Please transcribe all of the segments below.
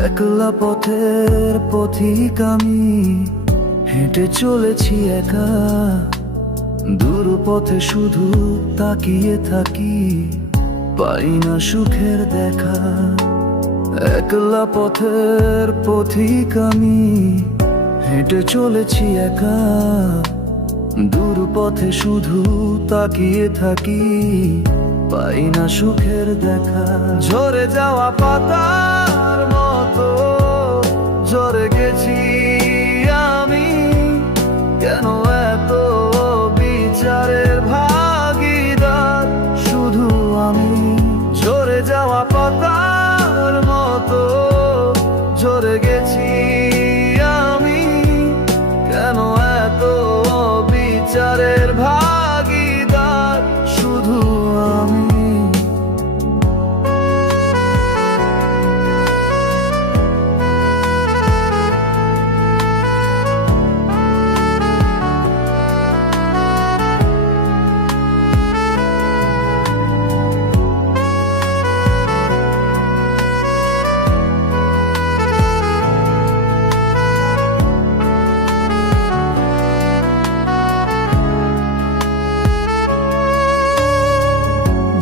একলা পথের পথিক আমি, হেঁটে চলেছি একা। দূর পথে শুধু তাকিয়ে থাকি, পাই না সুখের দেখা। একলা পথের পথিক আমি, হেঁটে চলেছি একা। দূর পথে শুধু তাকিয়ে থাকি, পাই না সুখের দেখা। ঝরে যাওয়া পাতার মতো ঝরে গেছি আমি, কেন এত বিচারের ভাগীদার শুধু আমি। ঝরে যাওয়া পাতার মতো ঝরে গেছি আমি, কেন এত বিচারের ভাগীদার শুধু আমি।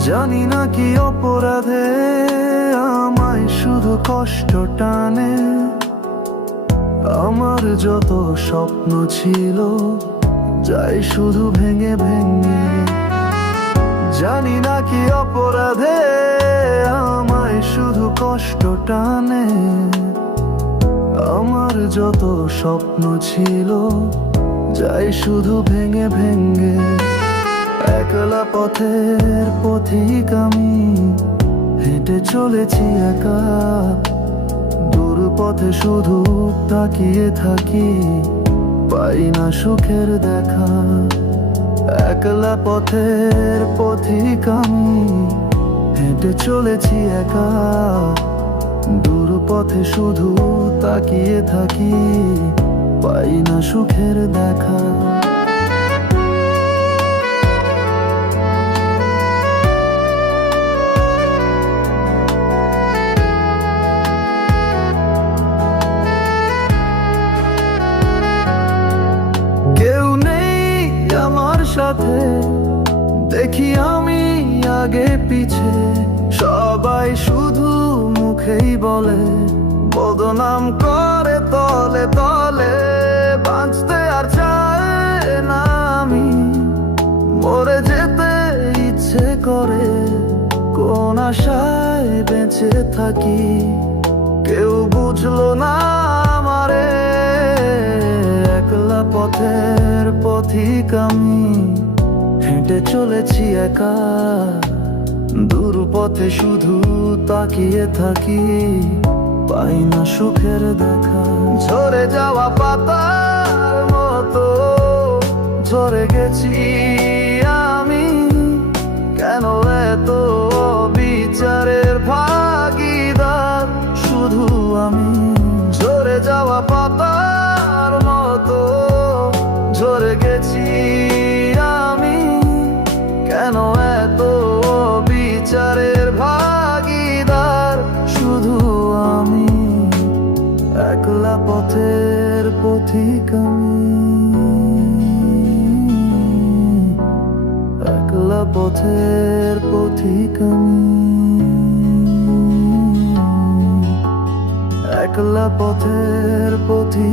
জানি না কি অপরাধে আমায় শুধু কষ্ট টানে। আমার যত স্বপ্ন ছিল যাই শুধু ভেঙে ভেঙে। জানি না কি অপরাধে আমায় শুধু কষ্ট টানে। আমার যত স্বপ্ন ছিল যাই শুধু ভেঙে ভেঙে। একলা পথের পথিক আমি, হেঁটে চলেছি একা। দূর পথে শুধু তাকিয়ে থাকি, পাই না সুখের দেখা। একলা পথের পথিক আমি, হেঁটে চলেছি একা। দূর পথে শুধু তাকিয়ে থাকি, পাই না সুখের দেখা। কেউ নেই আমার সাথে, দেখি আমি আগে পিছে। সবাই শুধু মুখেই বলে, বদনাম করে তলে তলে। বাঁচতে আর চায় না আমি, মরে যেতে ইচ্ছে করে। কোন আশায় বেঁচে থাকি, কেউ বুঝলো না আমারে। একলা পথের পথিক আমি, হেঁটে চলেছি একা। দূর পথে শুধু তাকিয়ে থাকি, পাই না সুখের দেখা। ঝরে যাওয়া পাতার মতো ঝরে গেছি আমি, কেন এত বিচারের ভাগীদার শুধু আমি। ঝরে যাওয়া পাতার মতো ঝরে গেছি আমি, কেন এত বিচারের ভাগীদার শুধু আমি। একলা পথের পথিক আমি, একলা পথের পথিক আমি, একলা পথের পথিক।